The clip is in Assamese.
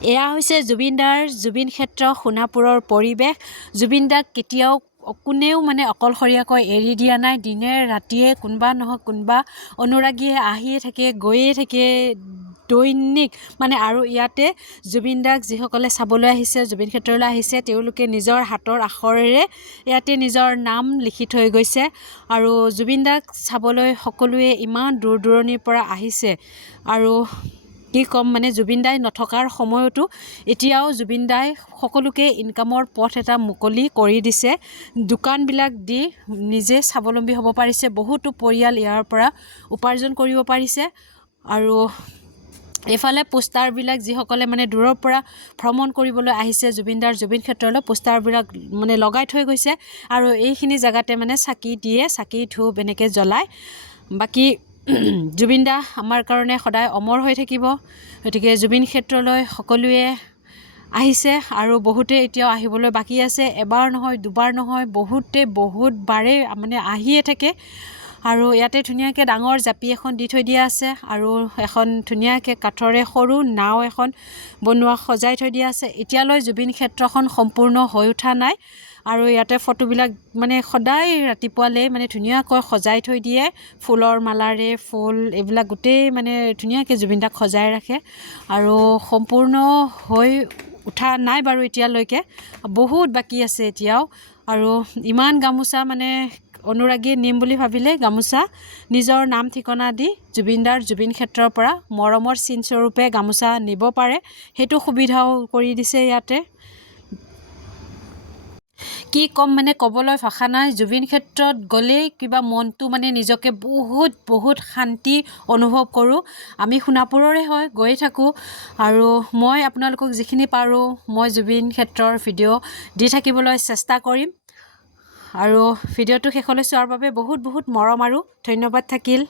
এয়া হৈছে জুবিনদাৰ জুবিন ক্ষেত্ৰ সোণাপুৰৰ পৰিৱেশ। জুবিনদাক কেতিয়াও কোনেও মানে অকলশৰীয়াকৈ এৰি দিয়া নাই। দিনে ৰাতিয়ে কোনোবা নহয় কোনোবা অনুৰাগীয়ে আহিয়ে থাকে, গৈয়ে থাকে দৈনিক মানে। আৰু ইয়াতে জুবিনদাক যিসকলে চাবলৈ আহিছে, জুবিন ক্ষেত্ৰলৈ আহিছে, তেওঁলোকে নিজৰ হাতৰ আখৰেৰে ইয়াতে নিজৰ নাম লিখি থৈ গৈছে। আৰু জুবিনদাক চাবলৈ সকলোৱে ইমান দূৰ দূৰণিৰ পৰা আহিছে। আৰু কি ক'ম মানে, জুবিনদাই নথকাৰ সময়তো এতিয়াও জুবিনদাই সকলোকে ইনকামৰ পথ এটা মুকলি কৰি দিছে। দোকানবিলাক দি নিজে স্বাৱলম্বী হ'ব পাৰিছে। বহুতো পৰিয়াল ইয়াৰ পৰা উপাৰ্জন কৰিব পাৰিছে। আৰু এইফালে পোষ্টাৰবিলাক যিসকলে মানে দূৰৰ পৰা ভ্ৰমণ কৰিবলৈ আহিছে জুবিনদাৰ জুবিন ক্ষেত্ৰলৈ, পোষ্টাৰবিলাক মানে লগাই থৈ গৈছে। আৰু এইখিনি জেগাতে মানে চাকি দিয়ে, চাকি ধূপ এনেকৈ জ্বলায়। বাকী জুবিনদা আমাৰ কাৰণে সদায় অমৰ হৈ থাকিব। গতিকে জুবিন ক্ষেত্ৰলৈ সকলোৱে আহিছে আৰু বহুতে এতিয়াও আহিবলৈ বাকী আছে। এবাৰ নহয়, দুবাৰ নহয়, বহুতবাৰেই মানে আহিয়ে থাকে। আৰু ইয়াতে ধুনীয়াকৈ ডাঙৰ জাপি এখন দি থৈ দিয়া আছে আৰু এখন ধুনীয়াকৈ কাঠৰে সৰু নাও এখন বনোৱা সজাই থৈ দিয়া আছে। এতিয়ালৈ জুবিন ক্ষেত্ৰখন সম্পূৰ্ণ হৈ উঠা নাই। আৰু ইয়াতে ফটোবিলাক মানে সদায় ৰাতিপুৱালৈ মানে ধুনীয়াকৈ সজাই থৈ দিয়ে ফুলৰ মালাৰে। ফুল এইবিলাক গোটেই মানে ধুনীয়াকৈ জুবিনদাক সজাই ৰাখে। আৰু সম্পূৰ্ণ হৈ উঠা নাই বাৰু এতিয়ালৈকে, বহুত বাকী আছে এতিয়াও। আৰু ইমান গামোচা মানে অনুৰাগীয়ে নিম বুলি ভাবিলে গামোচা নিজৰ নাম ঠিকনা দি জুবিনদাৰ জুবিন ক্ষেত্ৰৰ পৰা মৰমৰ চিনস্বৰূপে গামোচা নিব পাৰে। সেইটো সুবিধাও কৰি দিছে ইয়াতে। কি ক'ম মানে, ক'বলৈ ভাষা নাই। জুবিন ক্ষেত্ৰত গ'লেই কিবা মনটো মানে নিজকে বহুত শান্তি অনুভৱ কৰোঁ। আমি সোণাপুৰৰে হয়, গৈয়ে থাকোঁ। আৰু মই আপোনালোকক যিখিনি পাৰোঁ মই জুবিন ক্ষেত্ৰৰ ভিডিঅ' দি থাকিবলৈ চেষ্টা কৰিম। আৰু ভিডিঅ'টো শেষলৈ চোৱাৰ বাবে বহুত মৰম আৰু ধন্যবাদ থাকিল।